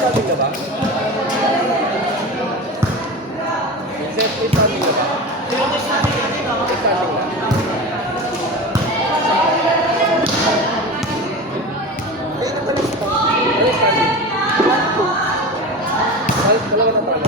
standing ka ba? Vincent, may standing ka ba? May standing ka. Ano standing? Dalawa na talo.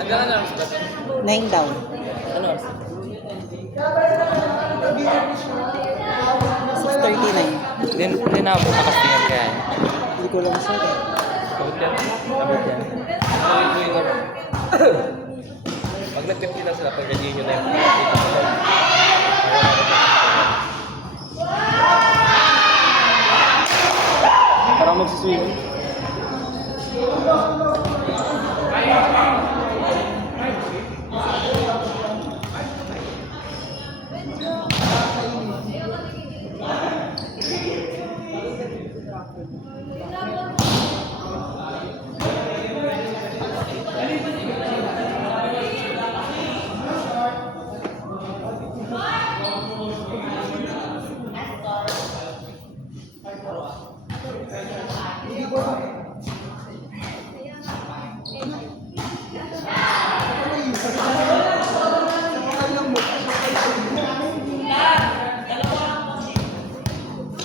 Hanggang ano? 9 down. Ano? 6:39. Hindi na ako nakastingan kaya. Hindi ko lang sir. Sabot yan? Sabot yan. Tuloy-tuloy na. Pag nagpipila sila, pag ganyan nyo na yung dito sa loob. Parang magsiswimming.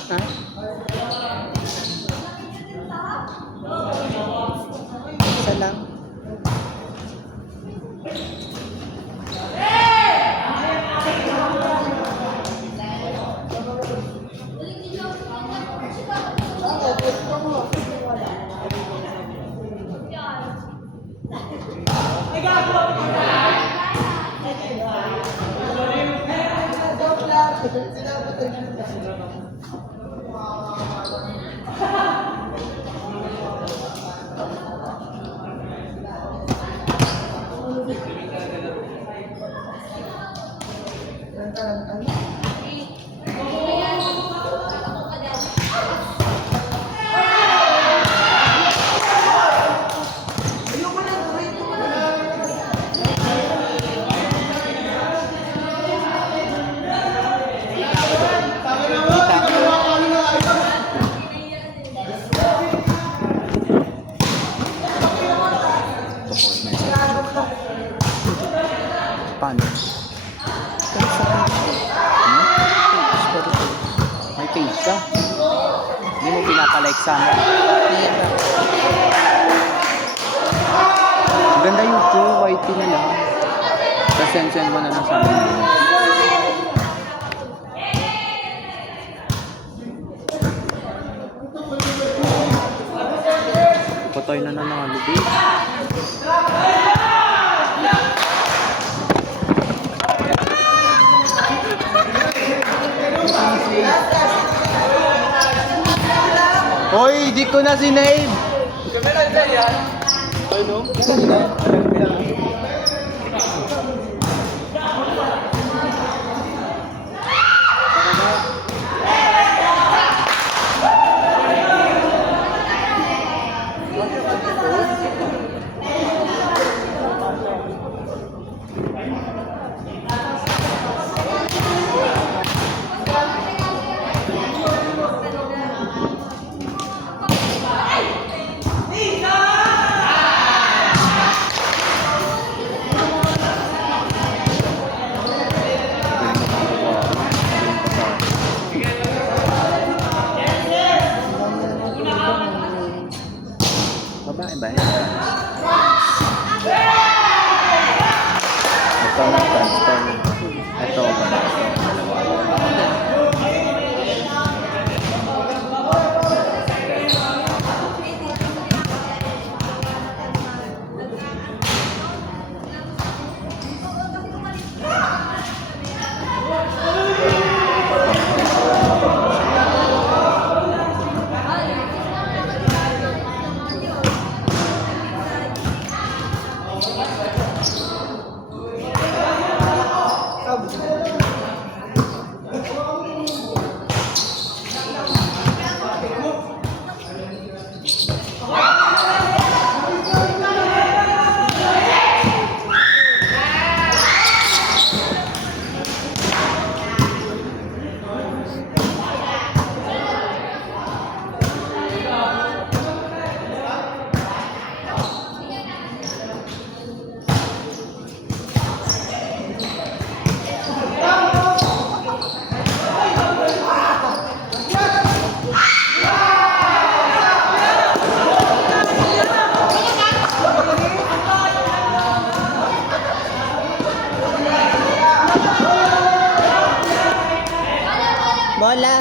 Ha? Isa lang. Paano? May page ka? Hindi mo pinapalike sa amin. Ang ganda yung white na lang. Tapos send mo na lang sa amin. Patay na nanalo. Hoy, di ko na sinave! Kamera ba yan? Ano? Babae ba yan? Ito na, transfer. Ito. Bola.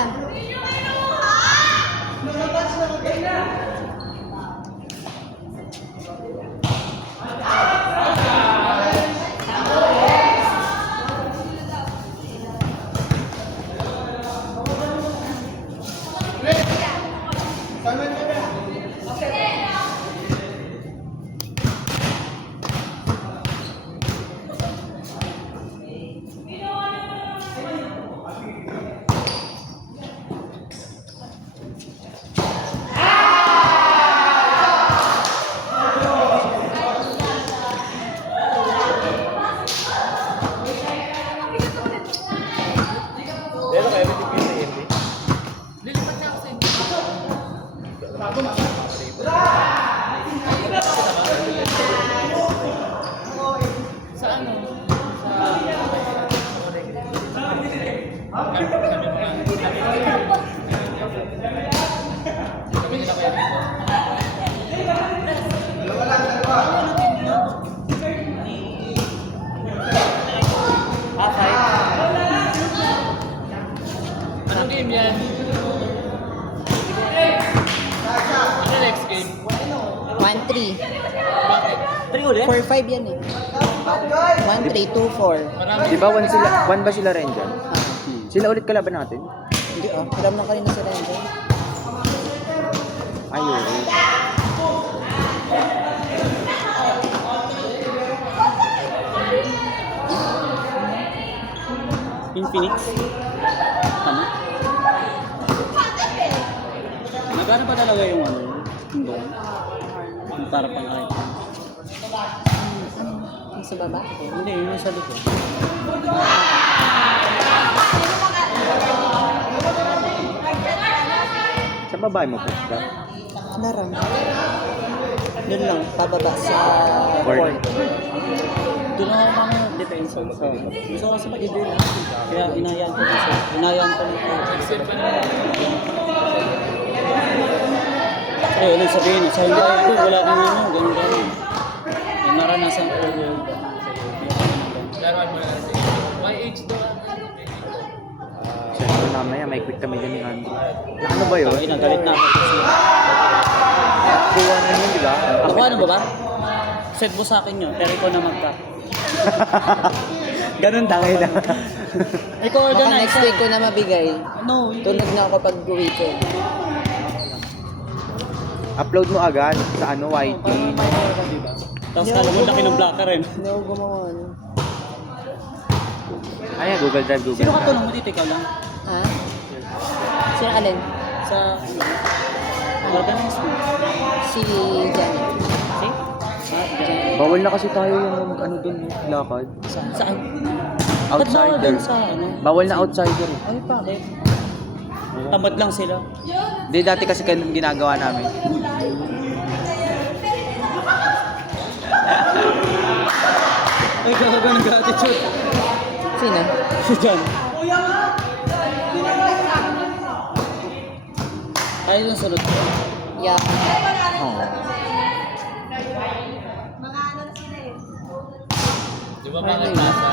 Dito kayo, may tipin sa EMB. Anong game yan? Ano next game? 1-3. Bakit? 3 ulit? 4-5 yan eh. 1-3, 2-4. Marami. Di ba one ba sila rin dyan? Sila ulit kalaban natin? Hindi ah. Alam na kanina sila yun. Ayun. Infinix? Ano? Magkano pa talaga yung ano? Yung doon? Yung para pang item. Yung sa baba? Hindi, yung nasa likod. Sa babae mo pusta? Larang. Doon lang, pababa sa Court. Doon ako kami depensa. Gusto ko kasi mag-idol. Kaya inayaan ko kasi. Inayaan ko nito. Pero yun ang sabihin, sa hindi ay ko, wala nang ano, ganun-ganun. May maranasan ko yun. Laruan mo na kasi. YH doon. Siyempre mamaya may quick kami dyan ni Andrew. Ano ba yun? Ay, nagalit na ako kasi. Kuha na yun, di ba? Nakuha na ba ba? Set mo sa akin yun, pero ikaw na magka. Ganun tangay na. Ikaw Baka organize. next week ko na mabigay. No, hindi. Tulog na ako pag uwi ko. Upload mo agad sa ano, YT. Diba? Tapos kala mo laki ng blocker rin. Hindi ako gumawa nun. Ayan, Google Drive, Google Sino Drive. katulong mo dito? Ikaw lang? Ha? Sino alin? Sa organize mo? Si Janet. Si? Bawal na kasi tayo yung ano dun, lakad. Saan? Ba't bawal Outsider. dun sa ano? Bawal na outsider eh. Ay, bakit? Tamad lang sila. Hindi, dati kasi ganun ginagawa namin. Ay, gagawa ng gratitude. Sino? Si John. Tayo yung sunod. Yeah. Oh. Di ba mga nasa?